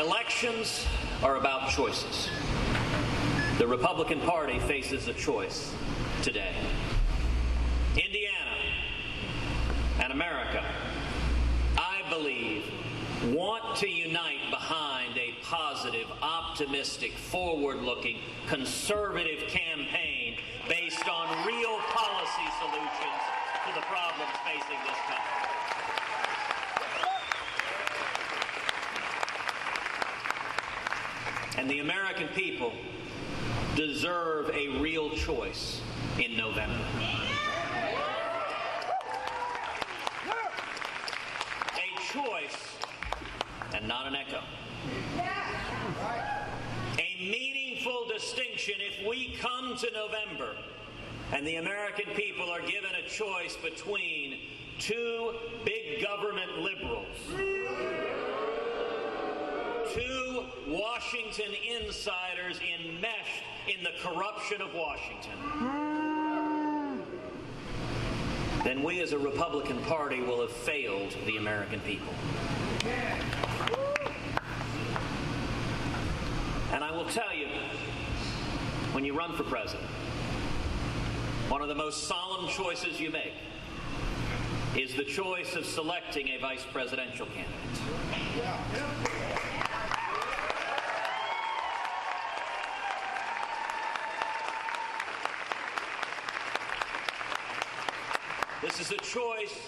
Elections are about choices. The Republican Party faces a choice today. Indiana and America, I believe, want to unite behind a positive, optimistic, forward-looking, conservative campaign based on real policy solutions to the problems facing this country. And the American people deserve a real choice in November. A choice and not an echo. A meaningful distinction if we come to November and the American people are given a choice between two big government liberals, two Washington insiders enmeshed in the corruption of Washington, then we as a Republican Party will have failed the American people. And I will tell you, when you run for president, one of the most solemn choices you make is the choice of selecting a vice presidential candidate. This is a choice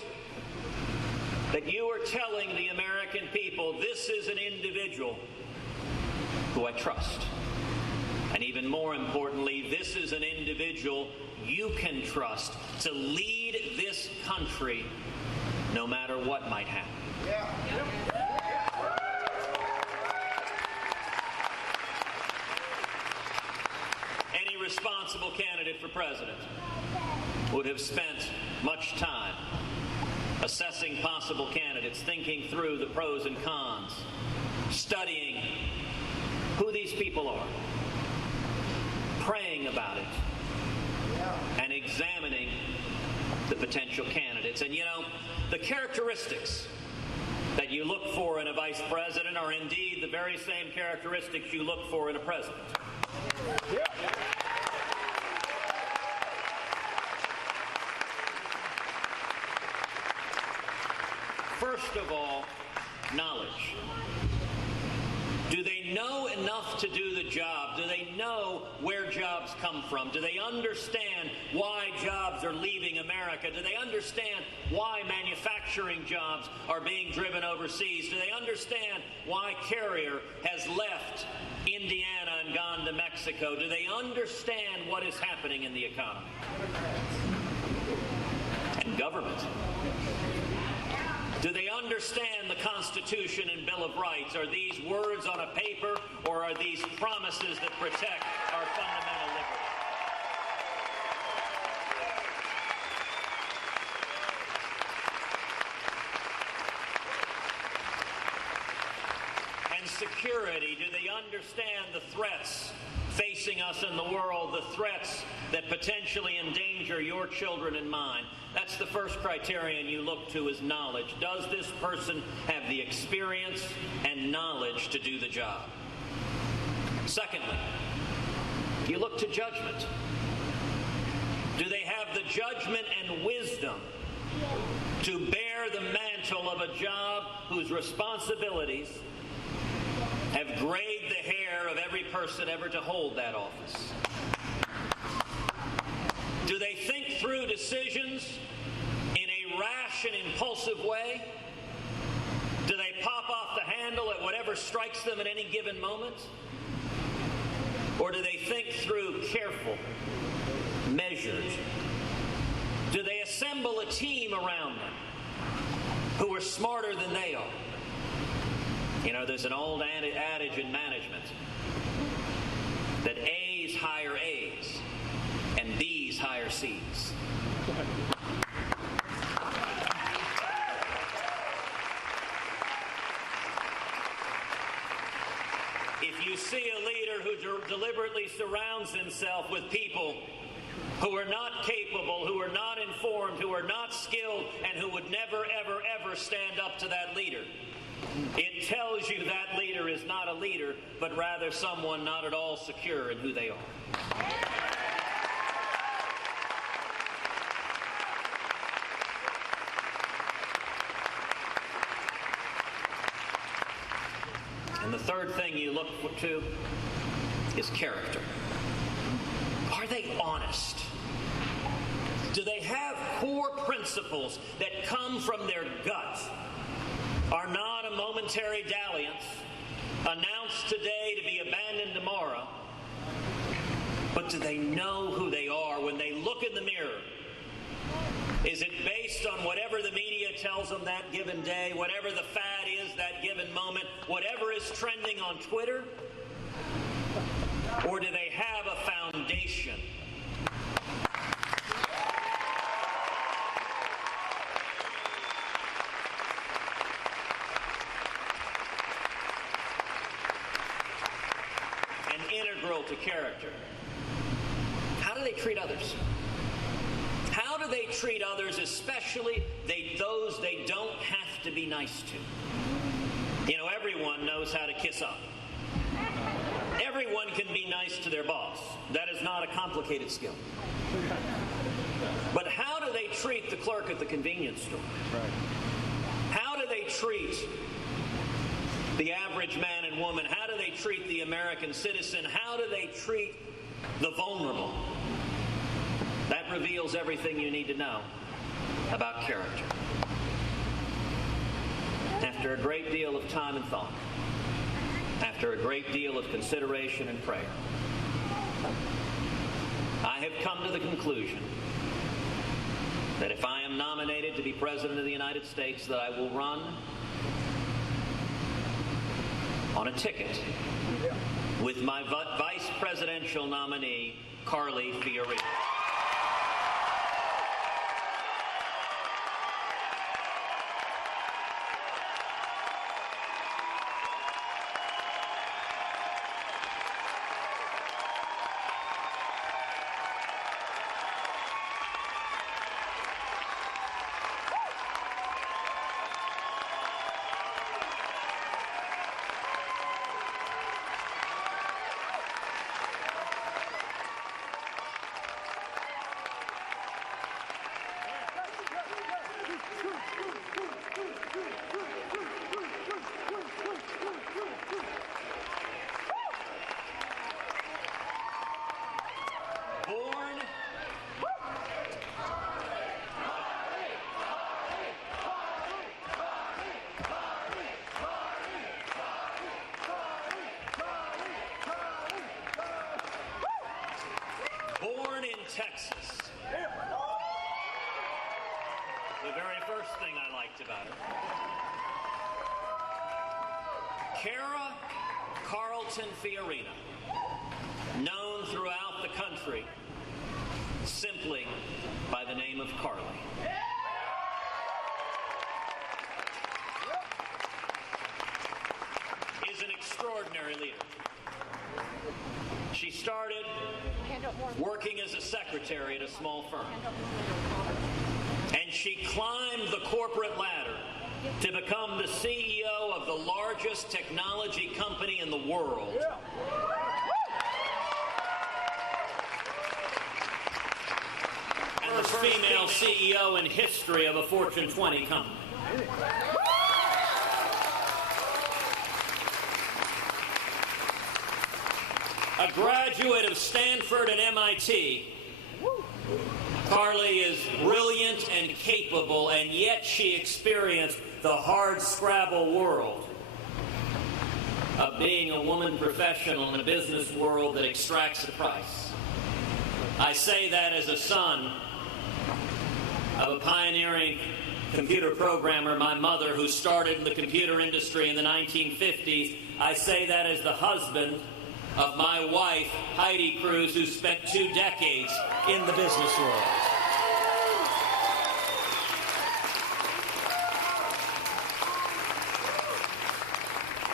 that you are telling the American people, this is an individual who I trust. And even more importantly, this is an individual you can trust to lead this country no matter what might happen. Any responsible candidate for president would have spent much time assessing possible candidates, thinking through the pros and cons, studying who these people are, praying about it, and examining the potential candidates. And you know, the characteristics that you look for in a vice president are indeed the very same characteristics you look for in a president. First of all, knowledge. Do they know enough to do the job? Do they know where jobs come from? Do they understand why jobs are leaving America? Do they understand why manufacturing jobs are being driven overseas? Do they understand why Carrier has left Indiana and gone to Mexico? Do they understand what is happening in the economy? And government. Do they understand the Constitution and Bill of Rights? Are these words on a paper, or are these promises that protect our fundamental liberties? And security, do they understand the threats facing us in the world, the threats that potentially endanger your children and mine? That's the first criterion you look to, is knowledge. Does this person have the experience and knowledge to do the job? Secondly, you look to judgment. Do they have the judgment and wisdom to bear the mantle of a job whose responsibilities have grayed the hair of every person ever to hold that office? Do they think through decisions in a rash and impulsive way? Do they pop off the handle at whatever strikes them at any given moment? Or do they think through careful, measured? Do they assemble a team around them who are smarter than they are? You know, there's an old adage in management that A's hire A's and B's hire C's. If you see a leader who deliberately surrounds himself with people who are not capable, who are not informed, who are not skilled, and who would never, ever, ever stand up to that leader, It tells you that leader is not a leader, but rather someone not at all secure in who they are. And the third thing you look to is character. Are they honest? Do they have core principles that come from their gut, are not a momentary dalliance, announced today to be abandoned tomorrow, but do they know who they are when they look in the mirror? Is it based on whatever the media tells them that given day, whatever the fad is that given moment, whatever is trending on Twitter? Or do they have a foundation? And integral to character. How do they treat others? How do they treat others, especially those they don't have to be nice to? You know, everyone knows how to kiss up. Everyone can be nice to their boss. That is not a complicated skill. But how do they treat the clerk at the convenience store? Right. How do they treat the average man and woman? How do they treat the American citizen? How do they treat the vulnerable? That reveals everything you need to know about character. After a great deal of time and thought, after a great deal of consideration and prayer, I have come to the conclusion that if I am nominated to be President of the United States, that I will run on a ticket with my vice presidential nominee, Carly Fiorina. Born in Texas. The very first thing I liked about her. Cara Carlton Fiorina, known throughout the country simply by the name of Carly. Is an extraordinary leader. She started working as a secretary at a small firm. And she climbed the corporate ladder to become the CEO of the largest technology company in the world. And the first female CEO in history of a Fortune 20 company. A graduate of Stanford and MIT, Carly is brilliant and capable, and yet she experienced the hard-scrabble world of being a woman professional in a business world that extracts a price. I say that as a son of a pioneering computer programmer, my mother, who started in the computer industry in the 1950s. I say that as the husband of my wife, Heidi Cruz, who spent 2 decades in the business world.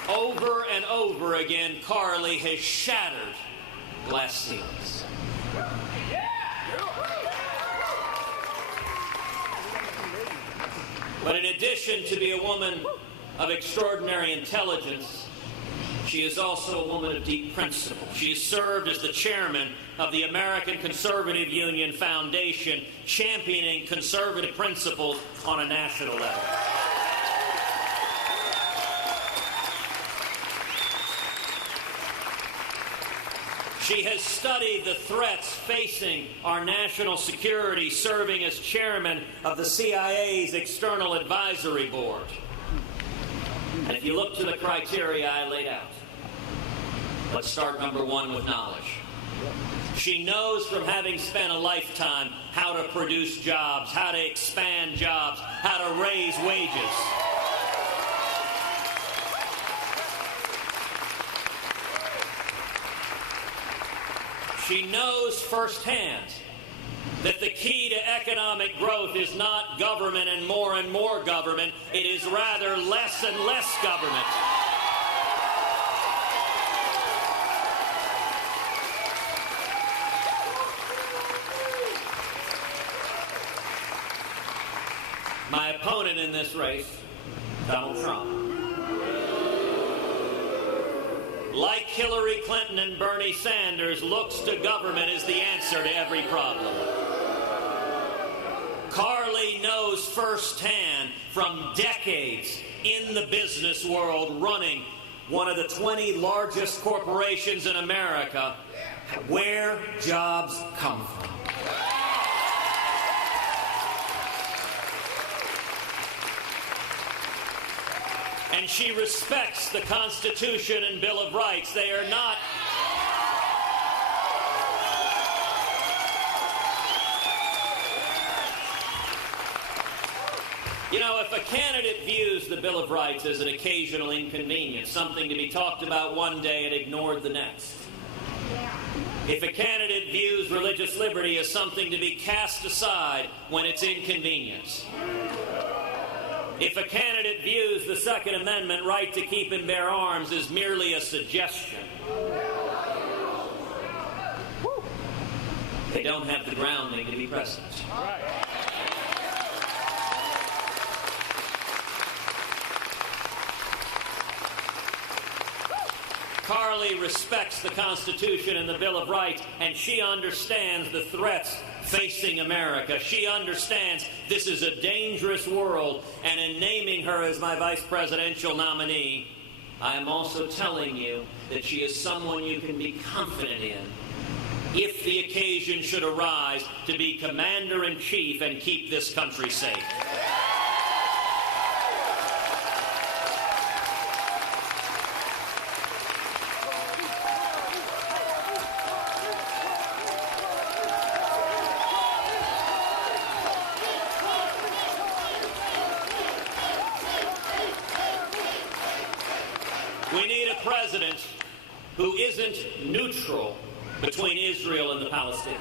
Over and over again, Carly has shattered glass ceilings. But in addition to be a woman of extraordinary intelligence, she is also a woman of deep principle. She has served as the chairman of the American Conservative Union Foundation, championing conservative principles on a national level. She has studied the threats facing our national security, serving as chairman of the CIA's External Advisory Board. And if you look to the criteria I laid out, let's start number one with knowledge. She knows from having spent a lifetime how to produce jobs, how to expand jobs, how to raise wages. She knows firsthand that the key to economic growth is not government and more government. It is rather less and less government. My opponent in this race, Donald Trump, like Hillary Clinton and Bernie Sanders, looks to government as the answer to every problem. Carly knows firsthand from decades in the business world, running one of the 20 largest corporations in America, where jobs come from. And she respects the Constitution and Bill of Rights. They are not... You know, if a candidate views the Bill of Rights as an occasional inconvenience, something to be talked about one day and ignored the next, if a candidate views religious liberty as something to be cast aside when it's inconvenience, if a candidate views the Second Amendment right to keep and bear arms as merely a suggestion, they don't have the grounding to be president. Carly respects the Constitution and the Bill of Rights, and she understands the threats facing America. She understands this is a dangerous world, and in naming her as my vice presidential nominee, I am also telling you that she is someone you can be confident in if the occasion should arise to be commander-in-chief and keep this country safe. We need a president who isn't neutral between Israel and the Palestinians.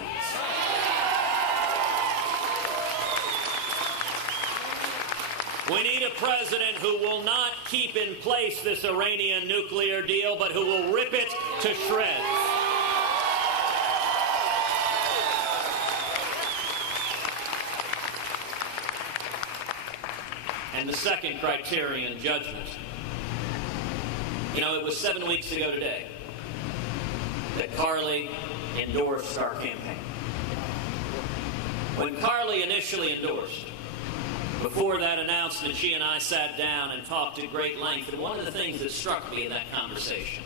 We need a president who will not keep in place this Iranian nuclear deal, but who will rip it to shreds. And the second criterion, judgment. You know, it was 7 weeks ago today that Carly endorsed our campaign. When Carly initially endorsed, before that announcement, she and I sat down and talked at great length, and one of the things that struck me in that conversation,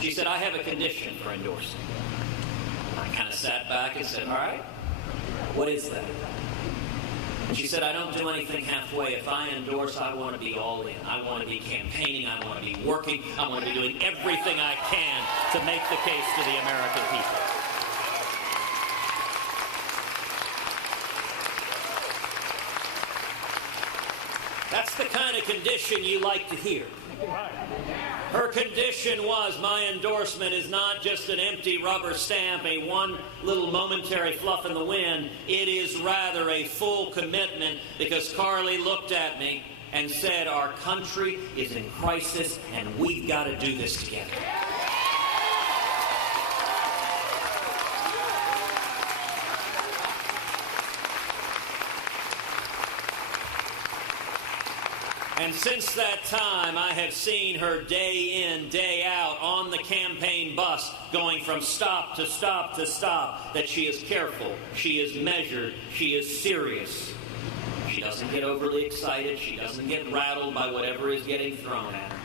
she said, I have a condition for endorsing. I kind of sat back and said, all right, what is that? And she said, I don't do anything halfway. If I endorse, I want to be all in. I want to be campaigning. I want to be working. I want to be doing everything I can to make the case to the American people. That's the kind of condition you like to hear. Her condition was, my endorsement is not just an empty rubber stamp, a one little momentary fluff in the wind. It is rather a full commitment, because Carly looked at me and said, our country is in crisis and we've got to do this together. And since that time, I have seen her day in, day out on the campaign bus, going from stop to stop to stop, that she is careful, she is measured, she is serious. She doesn't get overly excited, she doesn't get rattled by whatever is getting thrown at her.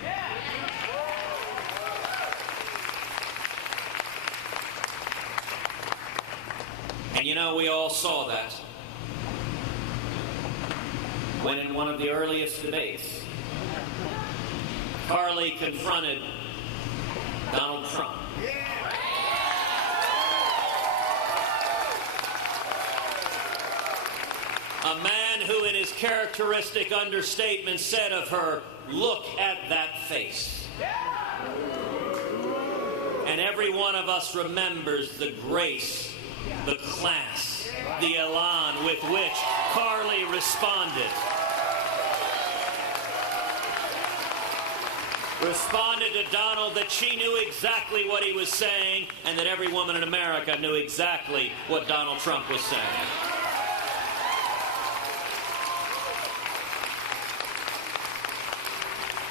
And you know, we all saw that when in one of the earliest debates, Carly confronted Donald Trump. A man who in his characteristic understatement said of her, "Look at that face." And every one of us remembers the grace, the class, the elan with which Carly responded. Responded to Donald that she knew exactly what he was saying and that every woman in America knew exactly what Donald Trump was saying.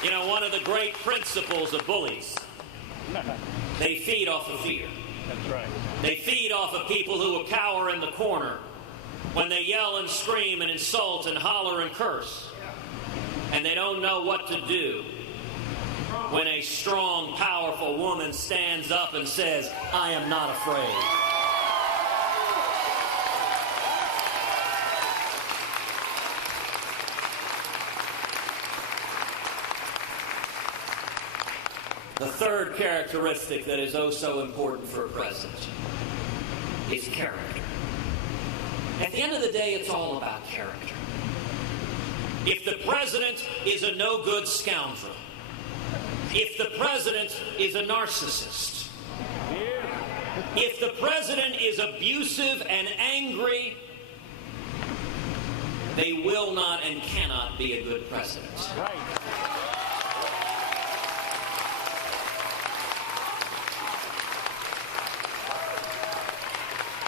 You know, one of the great principles of bullies, they feed off of fear. That's right. They feed off of people who will cower in the corner when they yell and scream and insult and holler and curse. And they don't know what to do when a strong, powerful woman stands up and says, "I am not afraid." The third characteristic that is oh so important for a president is character. At the end of the day, it's all about character. If the president is a no-good scoundrel, if the president is a narcissist, if the president is abusive and angry, they will not and cannot be a good president. Right.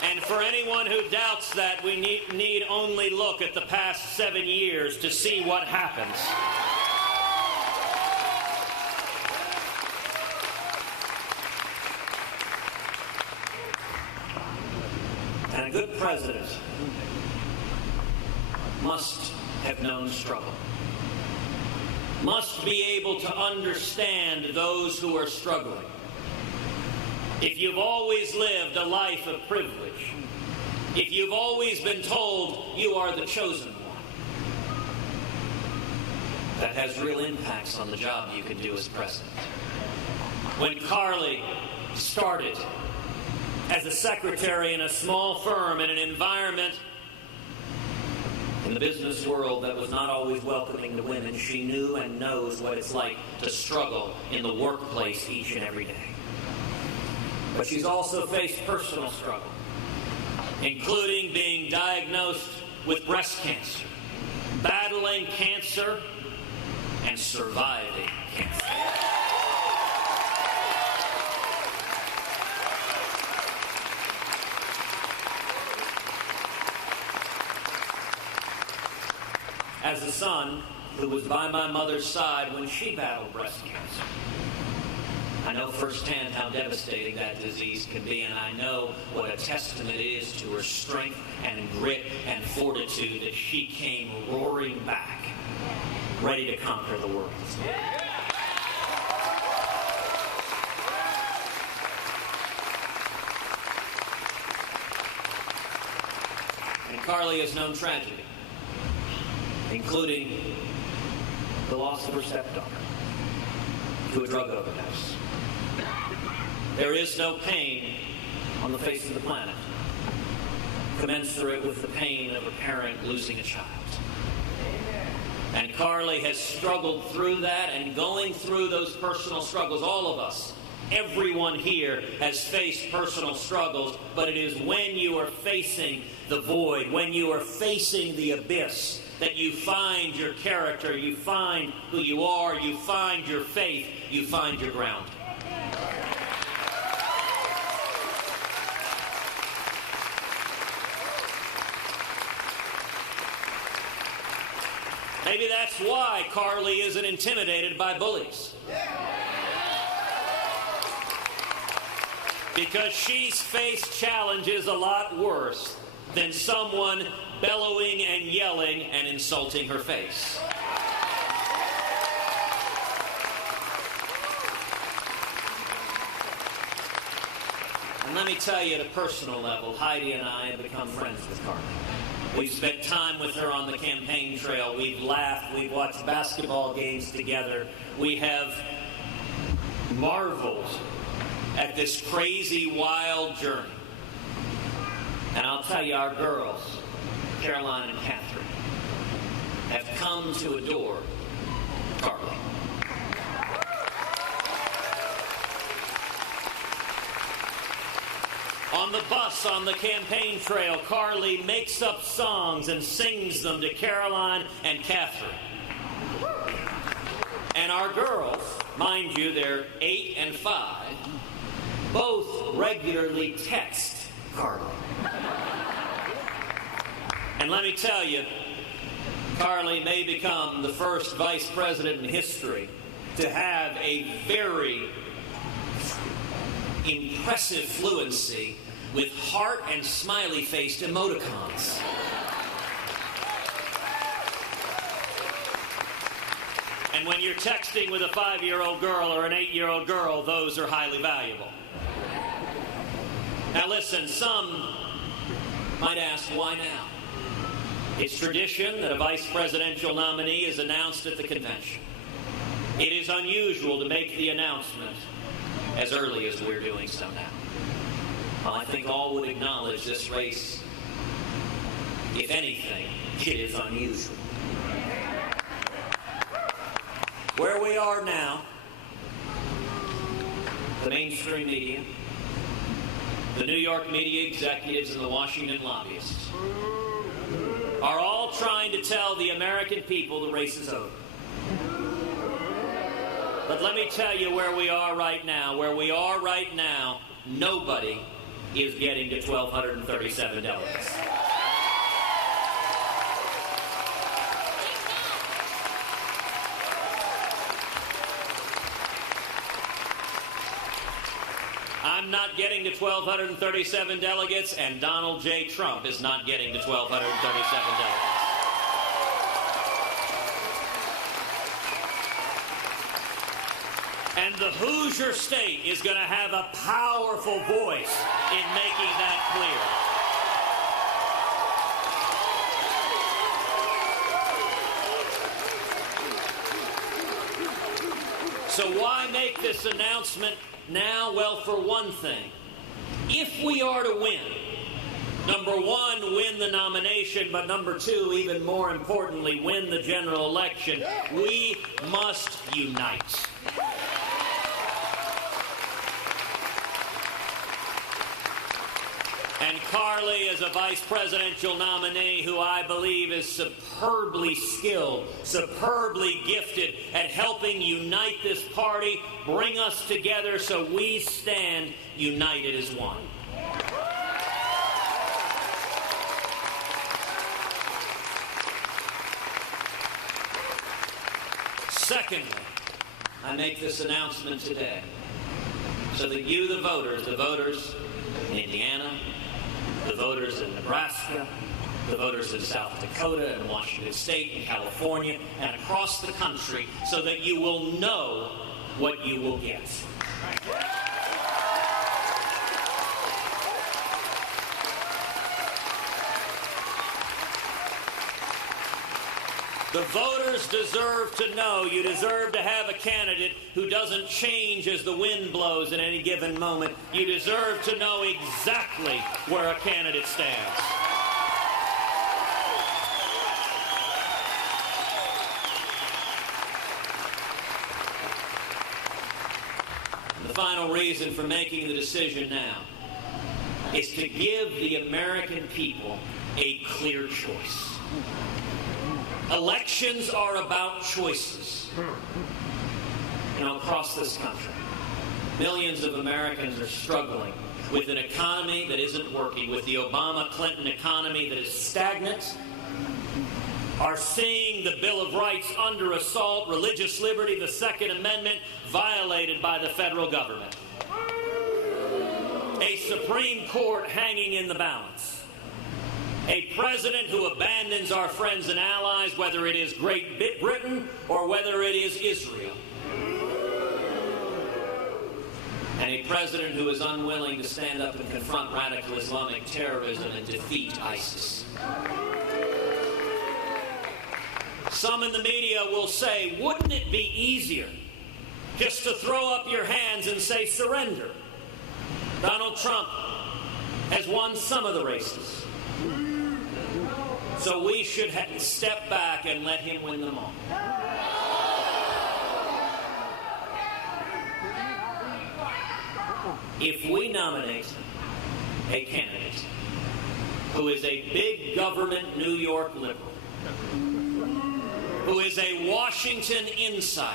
And for anyone who doubts that, we need only look at the past 7 years to see what happens. And a good president must have known struggle, must be able to understand those who are struggling. If you've always lived a life of privilege, if you've always been told you are the chosen one, that has real impacts on the job you can do as president. When Carly started as a secretary in a small firm in an environment in the business world that was not always welcoming to women, she knew and knows what it's like to struggle in the workplace each and every day. But she's also faced personal struggle, including being diagnosed with breast cancer, battling cancer, and surviving cancer. As a son who was by my mother's side when she battled breast cancer, I know firsthand how devastating that disease can be, and I know what a testament it is to her strength and grit and fortitude that she came roaring back, ready to conquer the world. And Carly has known tragedy, including the loss of her stepdaughter to a drug overdose. There is no pain on the face of the planet commensurate with the pain of a parent losing a child. And Carly has struggled through that, and going through those personal struggles, all of us, everyone here has faced personal struggles, but it is when you are facing the void, when you are facing the abyss, that you find your character, you find who you are, you find your faith, you find your ground. Maybe that's why Carly isn't intimidated by bullies. Because she's faced challenges a lot worse than someone bellowing and yelling and insulting her face. And let me tell you, at a personal level, Heidi and I have become friends with Carly. We've spent time with her on the campaign trail. We've laughed. We've watched basketball games together. We have marveled at this crazy, wild journey. And I'll tell you, our girls, Caroline and Catherine, have come to adore Carly. On the bus, on the campaign trail, Carly makes up songs and sings them to Caroline and Catherine. And our girls, mind you, they're 8 and 5, both regularly text Carly. And let me tell you, Carly may become the first vice president in history to have a very impressive fluency with heart and smiley-faced emoticons. And when you're texting with a 5-year-old girl or an 8-year-old girl, those are highly valuable. Now listen, some might ask, why now? It's tradition that a vice presidential nominee is announced at the convention. It is unusual to make the announcement as early as we're doing so now. Well, I think all would acknowledge this race, if anything, it is unusual. Where we are now, the mainstream media, the New York media executives, and the Washington lobbyists are all trying to tell the American people the race is over. But let me tell you where we are right now. Where we are right now, nobody is getting to 1,237 delegates. I'm not getting to 1,237 delegates, and Donald J. Trump is not getting to 1,237 delegates. And the Hoosier State is going to have a powerful voice in making that clear. So why make this announcement now? Well, for one thing, if we are to win, number one, win the nomination, but number two, even more importantly, win the general election, we must unite. And Carly is a vice presidential nominee who I believe is superbly skilled, superbly gifted at helping unite this party, bring us together so we stand united as one. Secondly, I make this announcement today so that you, the voters in Indiana, the voters in Nebraska, the voters in South Dakota and Washington State and California and across the country, so that you will know what you will get. The voters deserve to know. You deserve to have a candidate who doesn't change as the wind blows in any given moment. You deserve to know exactly where a candidate stands. The final reason for making the decision now is to give the American people a clear choice. Elections are about choices. Across this country, millions of Americans are struggling with an economy that isn't working, with the Obama-Clinton economy that is stagnant, are seeing the Bill of Rights under assault, religious liberty, the Second Amendment violated by the federal government. A Supreme Court hanging in the balance. A president who abandons our friends and allies, whether it is Great Britain or whether it is Israel. And a president who is unwilling to stand up and confront radical Islamic terrorism and defeat ISIS. Some in the media will say, wouldn't it be easier just to throw up your hands and say surrender? Donald Trump has won some of the races. So we should step back and let him win them all. If we nominate a candidate who is a big government New York liberal, who is a Washington insider,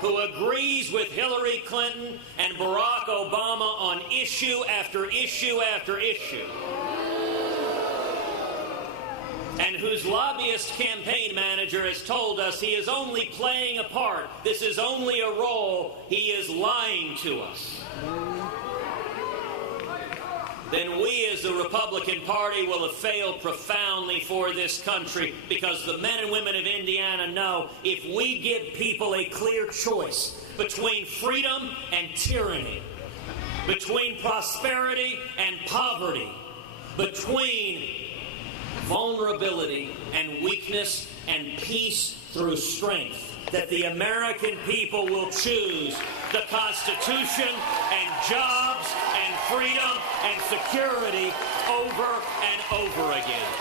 who agrees with Hillary Clinton and Barack Obama on issue after issue after issue, and whose lobbyist campaign manager has told us he is only playing a part, this is only a role, he is lying to us, then we as the Republican Party will have failed profoundly for this country, because the men and women of Indiana know if we give people a clear choice between freedom and tyranny, between prosperity and poverty, between vulnerability and weakness and peace through strength, that the American people will choose the Constitution and jobs and freedom and security over and over again.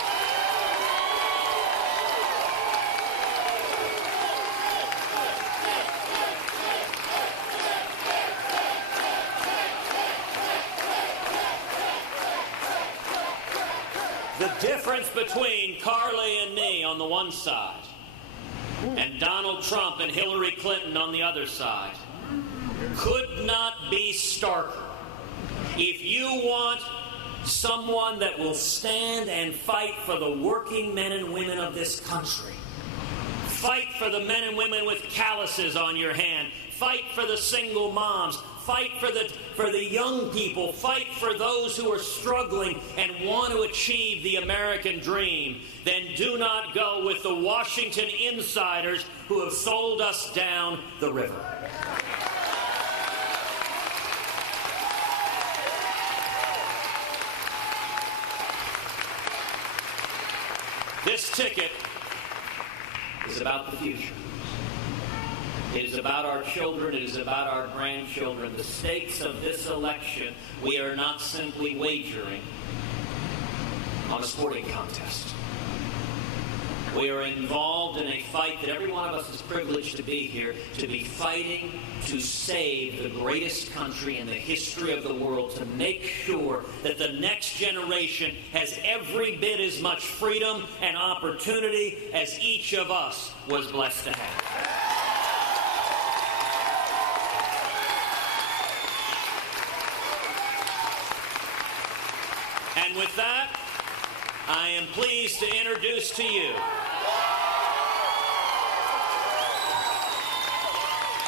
The difference between Carly and me on the one side and Donald Trump and Hillary Clinton on the other side could not be starker. If you want someone that will stand and fight for the working men and women of this country, fight for the men and women with calluses on your hand, fight for the single moms, fight for the young people, fight for those who are struggling and want to achieve the American dream, then do not go with the Washington insiders who have sold us down the river. This ticket is about the future. It is about our children. It is about our grandchildren. The stakes of this election, we are not simply wagering on a sporting contest. We are involved in a fight that every one of us is privileged to be here, to be fighting to save the greatest country in the history of the world, to make sure that the next generation has every bit as much freedom and opportunity as each of us was blessed to have. And with that, I am pleased to introduce to you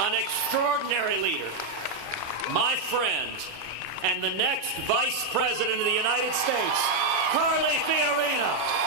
an extraordinary leader, my friend, and the next Vice President of the United States, Carly Fiorina.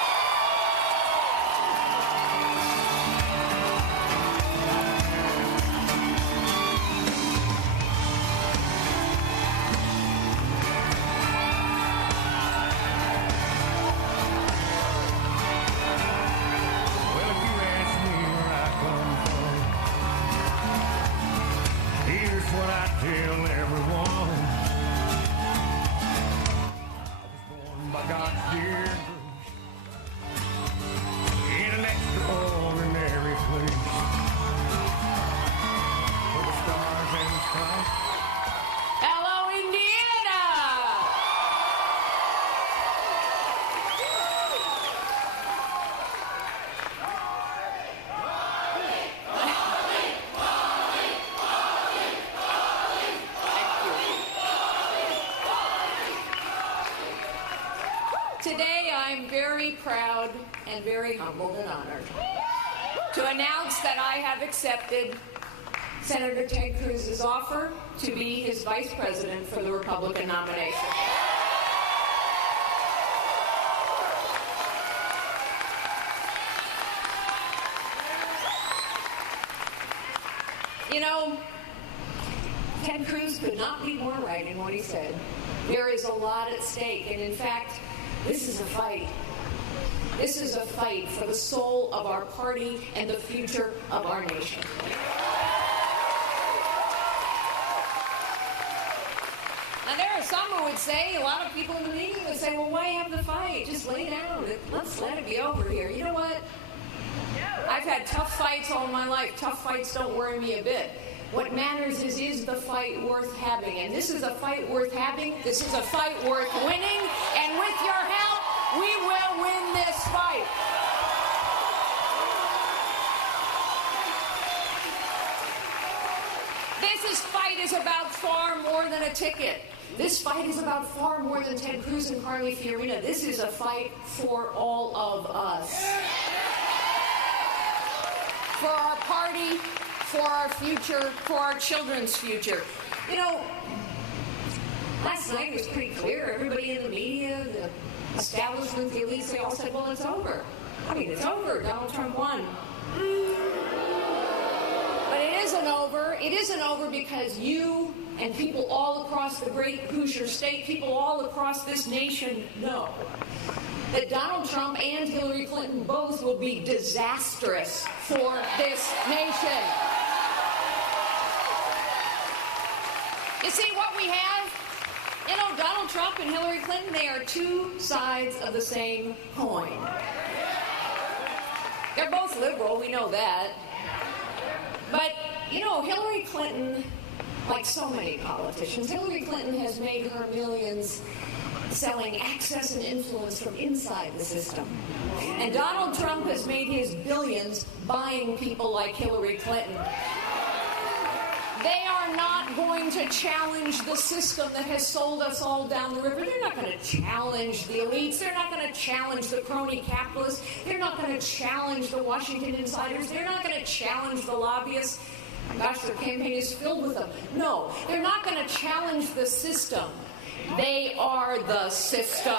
very proud and very humbled and honored to announce that I have accepted Senator Ted Cruz's offer to be his vice president for the Republican nomination. You know, Ted Cruz could not be more right in what he said. There is a lot at stake, and in fact, this is a fight. This is a fight for the soul of our party and the future of our nation. Now, there are some who would say, a lot of people in the meeting would say, well, why have the fight? Just lay down. Let's let it be over here. You know what? I've had tough fights all my life. Tough fights don't worry me a bit. What matters is the fight worth having? And this is a fight worth having. This is a fight worth winning. And with your help, we will win this fight. This fight is about far more than a ticket. This fight is about far more than Ted Cruz and Carly Fiorina. This is a fight for all of us. For our party, for our future, for our children's future. You know, last night was pretty clear. Everybody in the media, the establishment, the elites, they all said, well, it's over. I mean, it's over. Donald Trump won. But it isn't over. It isn't over because you and people all across the great Hoosier state, people all across this nation know that Donald Trump and Hillary Clinton both will be disastrous for this nation. You see, what we have, you know, Donald Trump and Hillary Clinton, they are two sides of the same coin. They're both liberal, we know that. But, you know, Hillary Clinton, like so many politicians, Hillary Clinton has made her millions selling access and influence from inside the system. And Donald Trump has made his billions buying people like Hillary Clinton. They are not going to challenge the system that has sold us all down the river. They're not going to challenge the elites. They're not going to challenge the crony capitalists. They're not going to challenge the Washington insiders. They're not going to challenge the lobbyists. Gosh, their campaign is filled with them. No, they're not going to challenge the system. They are the system.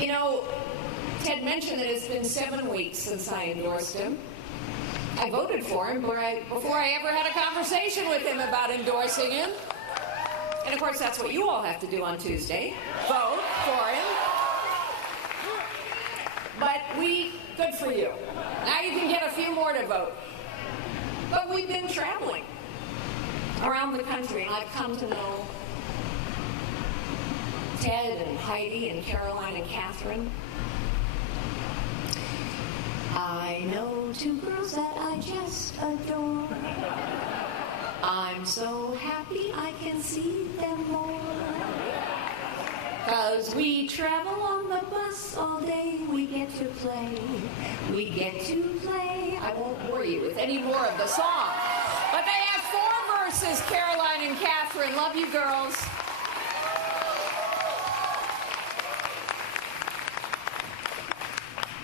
You know, Ted mentioned that it's been 7 weeks since I endorsed him. I voted for him before I ever had a conversation with him about endorsing him. And of course, that's what you all have to do on Tuesday. Vote for him. But good for you. Now you can get a few more to vote. But we've been traveling around the country, and I've come to know Ted and Heidi and Caroline and Catherine. I know two girls that I just adore. I'm so happy I can see them more. 'Cause we travel on the bus all day, we get to play. We get to play. I won't bore you with any more of the song. But they have 4 verses, Caroline and Catherine. Love you, girls.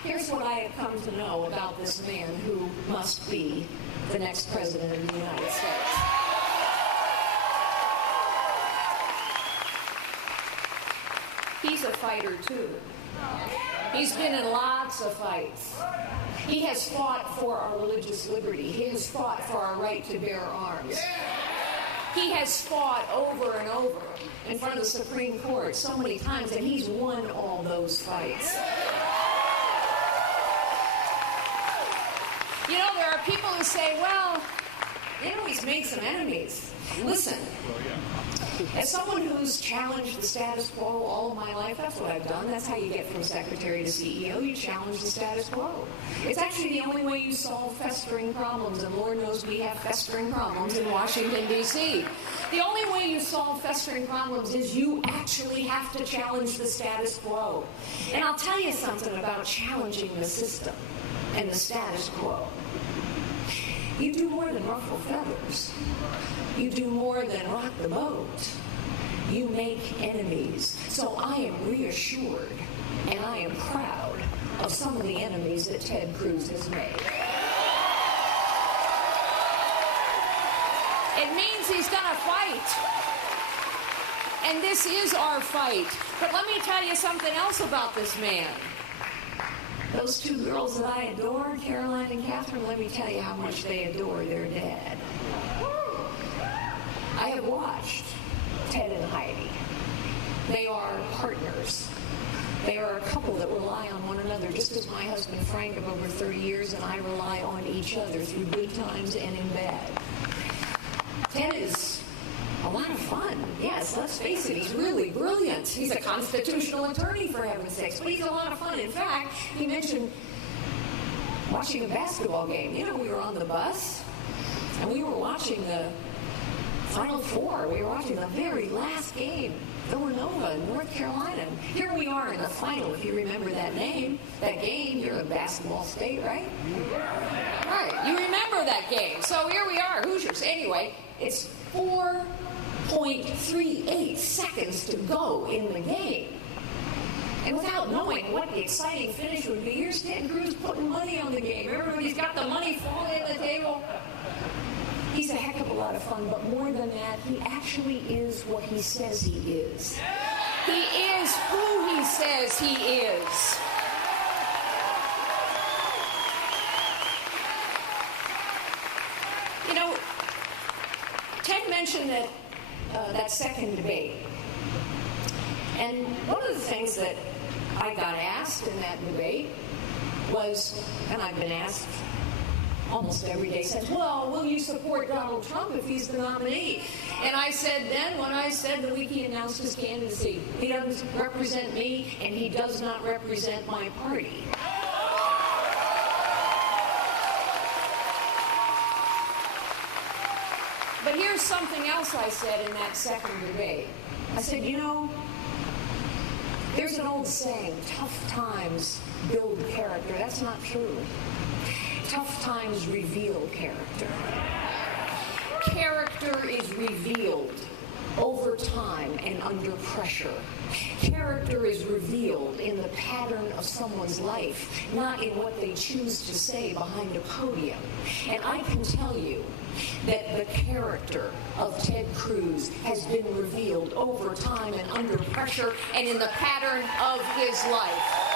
Here's what I have come to know about this man who must be the next president of the United States. He's a fighter, too. He's been in lots of fights. He has fought for our religious liberty. He has fought for our right to bear arms. He has fought over and over in front of the Supreme Court so many times, and he's won all those fights. You know, there are people who say, well, you know, he's made some enemies. Listen, As someone who's challenged the status quo all of my life, that's what I've done. That's how you get from secretary to CEO. You challenge the status quo. It's actually the only way you solve festering problems, and Lord knows we have festering problems in Washington, D.C. The only way you solve festering problems is you actually have to challenge the status quo. And I'll tell you something about challenging the system and the status quo. You do more than ruffle feathers. You do more than rock the boat. You make enemies. So I am reassured and I am proud of some of the enemies that Ted Cruz has made. It means he's going to fight. And this is our fight. But let me tell you something else about this man. Those two girls that I adore, Caroline and Catherine, let me tell you how much they adore their dad. I have watched Ted and Heidi. They are partners. They are a couple that rely on one another, just as my husband Frank of over 30 years and I rely on each other through good times and in bad. Ted is a lot of fun. Yes, let's face it, he's really brilliant. He's a constitutional attorney, for heaven's sakes, but he's a lot of fun. In fact, he mentioned watching a basketball game. You know, we were on the bus, and we were watching the Final Four. We were watching the very last game, Villanova, North Carolina. And here we are in the final, if you remember that name, that game. You're a basketball state, right? Right, you remember that game. So here we are, Hoosiers. Anyway, it's 4.38 seconds to go in the game. And without knowing what the exciting finish would be, here's Ted Cruz putting money on the game. Everybody's got the money falling on the table. He's a heck of a lot of fun, but more than that, he actually is what he says he is. He is who he says he is. You know, Ted mentioned that second debate. And one of the things that I got asked in that debate was, and I've been asked almost every day, said, well, will you support Donald Trump if he's the nominee? And I said then, when I said the week he announced his candidacy, he doesn't represent me and he does not represent my party. But here's something else I said in that second debate. I said, you know, there's an old saying, tough times build character. That's not true. Tough times reveal character. Character is revealed over time and under pressure. Character is revealed in the pattern of someone's life, not in what they choose to say behind a podium. And I can tell you that the character of Ted Cruz has been revealed over time and under pressure and in the pattern of his life.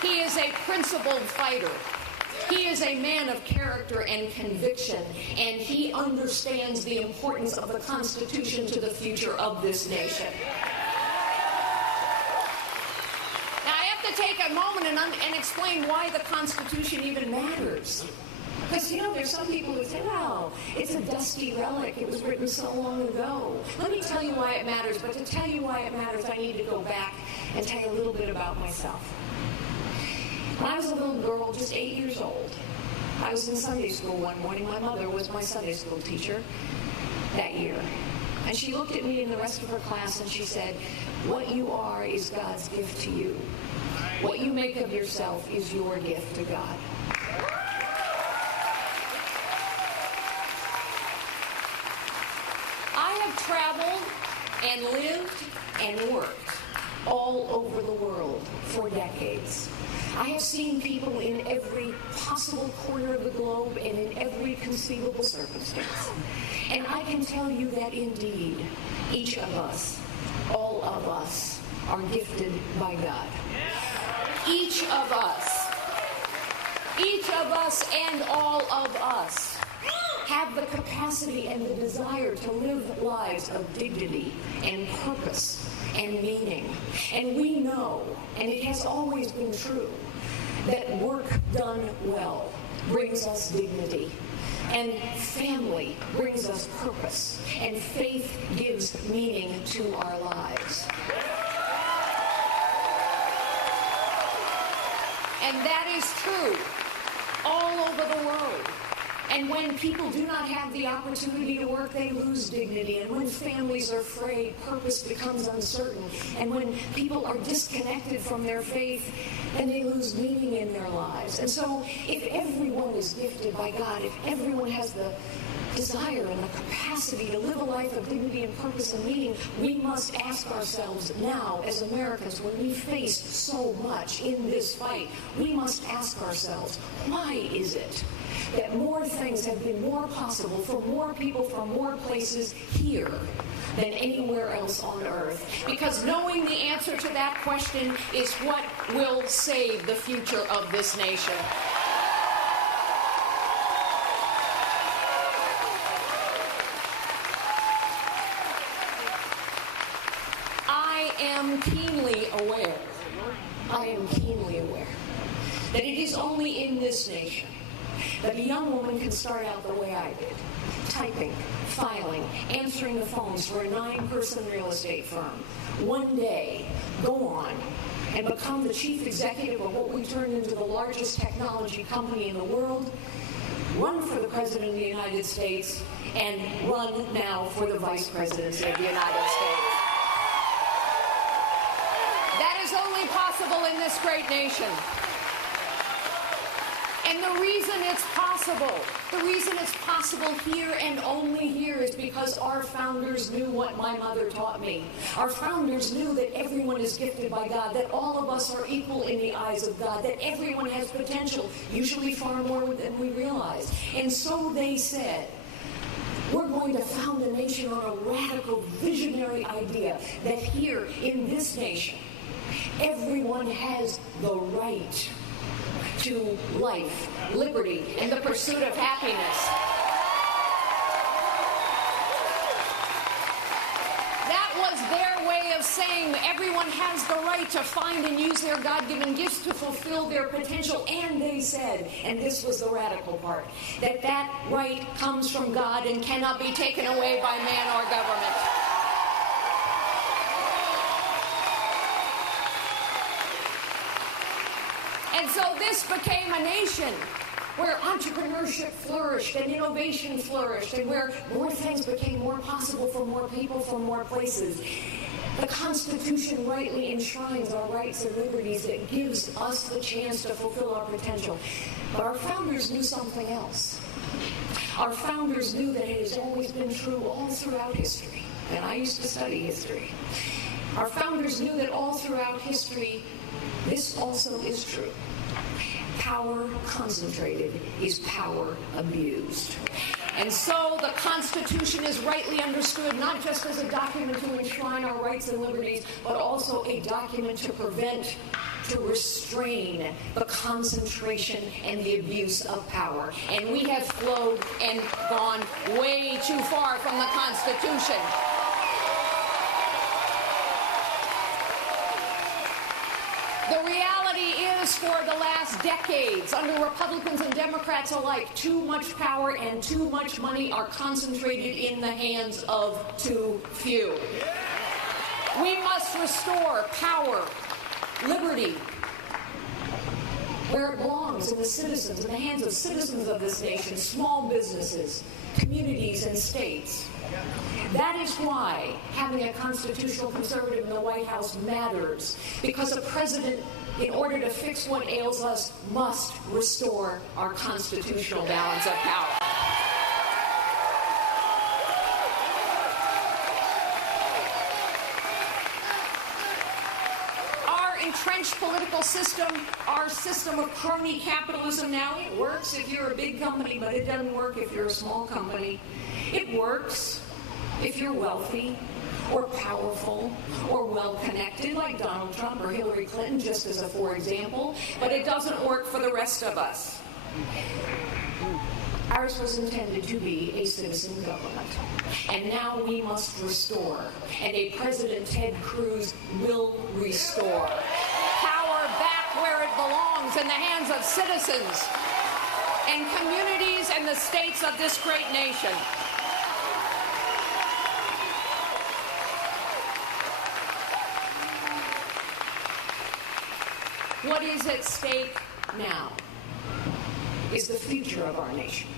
He is a principled fighter. He is a man of character and conviction, and he understands the importance of the Constitution to the future of this nation. Now, I have to take a moment and explain why the Constitution even matters. Because, you know, there's some people who say, well, it's a dusty relic. It was written so long ago. Let me tell you why it matters. But to tell you why it matters, I need to go back and tell you a little bit about myself. When I was a little girl, just 8 years old, I was in Sunday school one morning. My mother was my Sunday school teacher that year. And she looked at me and the rest of her class and she said, what you are is God's gift to you. What you make of yourself is your gift to God. I have traveled and lived and worked all over the world for decades. I have seen people in every possible corner of the globe and in every conceivable circumstance. And I can tell you that indeed, each of us, all of us, are gifted by God. Each of us and all of us have the capacity and the desire to live lives of dignity and purpose and meaning. And we know, and it has always been true, that work done well brings us dignity. And family brings us purpose. And faith gives meaning to our lives. And that is true all over the world. And when people do not have the opportunity to work, they lose dignity. And when families are frayed, purpose becomes uncertain. And when people are disconnected from their faith, then they lose meaning in their lives. And so if everyone is gifted by God, if everyone has the desire and the capacity to live a life of dignity and purpose and meaning, we must ask ourselves now, as Americans, when we face so much in this fight, we must ask ourselves, why is it that more things have been more possible for more people from more places here than anywhere else on earth? Because knowing the answer to that question is what will save the future of this nation. I am keenly aware that it is only in this nation that a young woman can start out the way I did, typing, filing, answering the phones for a 9-person real estate firm. One day, go on and become the chief executive of what we turned into the largest technology company in the world, run for the President of the United States, and run now for the Vice Presidency of the United States. That is only possible in this great nation. And the reason it's possible here and only here is because our founders knew what my mother taught me. Our founders knew that everyone is gifted by God, that all of us are equal in the eyes of God, that everyone has potential, usually far more than we realize. And so they said, we're going to found a nation on a radical, visionary idea that here in this nation, everyone has the right to life, liberty, and the pursuit of happiness. That was their way of saying that everyone has the right to find and use their God-given gifts to fulfill their potential. And they said, and this was the radical part, that that right comes from God and cannot be taken away by man or government. And so this became a nation where entrepreneurship flourished and innovation flourished and where more things became more possible for more people from more places. The Constitution rightly enshrines our rights and liberties. It gives us the chance to fulfill our potential. But our founders knew something else. Our founders knew that it has always been true all throughout history. And I used to study history. Our founders knew that all throughout history, this also is true. Power concentrated is power abused. And so the Constitution is rightly understood not just as a document to enshrine our rights and liberties, but also a document to prevent, to restrain the concentration and the abuse of power. And we have flowed and gone way too far from the Constitution. The reality is, for the last decades, under Republicans and Democrats alike, too much power and too much money are concentrated in the hands of too few. We must restore power, liberty, where it belongs, in the citizens, in the hands of citizens of this nation, small businesses, communities, and states. That is why having a constitutional conservative in the White House matters, because a president, in order to fix what ails us, must restore our constitutional balance of power. Our entrenched political system, our system of crony capitalism now, it works if you're a big company, but it doesn't work if you're a small company. It works if you're wealthy or powerful or well-connected, like Donald Trump or Hillary Clinton, just as a for example, but it doesn't work for the rest of us. Ours was intended to be a citizen government, and now we must restore, and a President Ted Cruz will restore power back where it belongs, in the hands of citizens. and communities and the states of this great nation. What is at stake now is the future of our nation,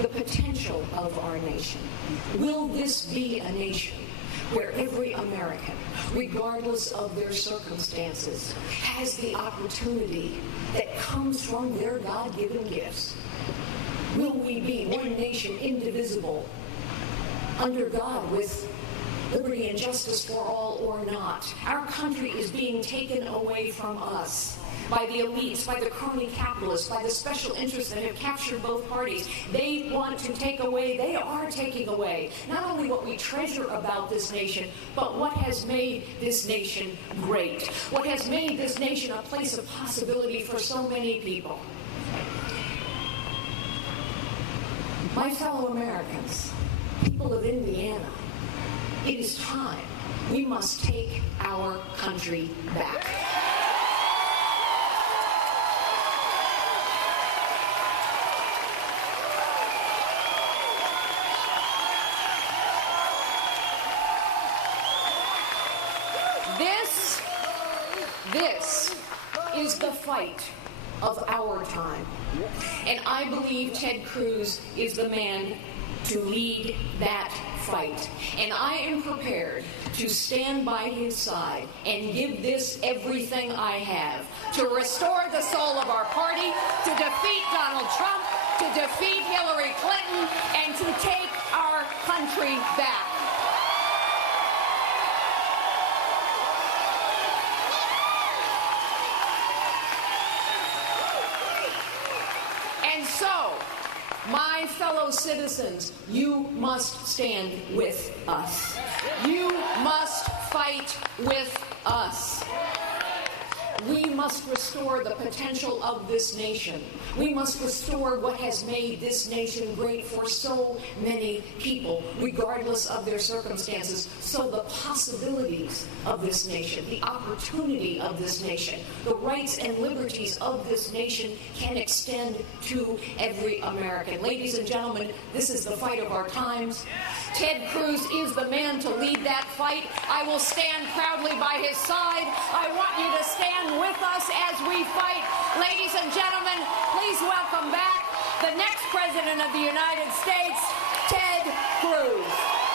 the potential of our nation. Will this be a nation where every American, regardless of their circumstances, has the opportunity that comes from their God-given gifts? Will we be one nation, indivisible, under God, with liberty and justice for all, or not? Our country is being taken away from us by the elites, by the crony capitalists, by the special interests that have captured both parties. They want to take away, they are taking away, not only what we treasure about this nation, but what has made this nation great, what has made this nation a place of possibility for so many people. My fellow Americans, people of Indiana, it is time. We must take our country back. This is the fight of our time. And I believe Ted Cruz is the man to lead that fight. And I am prepared to stand by his side and give this everything I have to restore the soul of our party, to defeat Donald Trump, to defeat Hillary Clinton, and to take our country back. And so, my fellow citizens, you must stand with us. You must fight with us. We must restore the potential of this nation. We must restore what has made this nation great for so many people, regardless of their circumstances. So the possibilities of this nation, the opportunity of this nation, the rights and liberties of this nation can extend to every American. Ladies and gentlemen, this is the fight of our times. Ted Cruz is the man to lead that fight. I will stand proudly by his side. I want you to stand with us as we fight. Ladies and gentlemen, please welcome back the next President of the United States, Ted Cruz.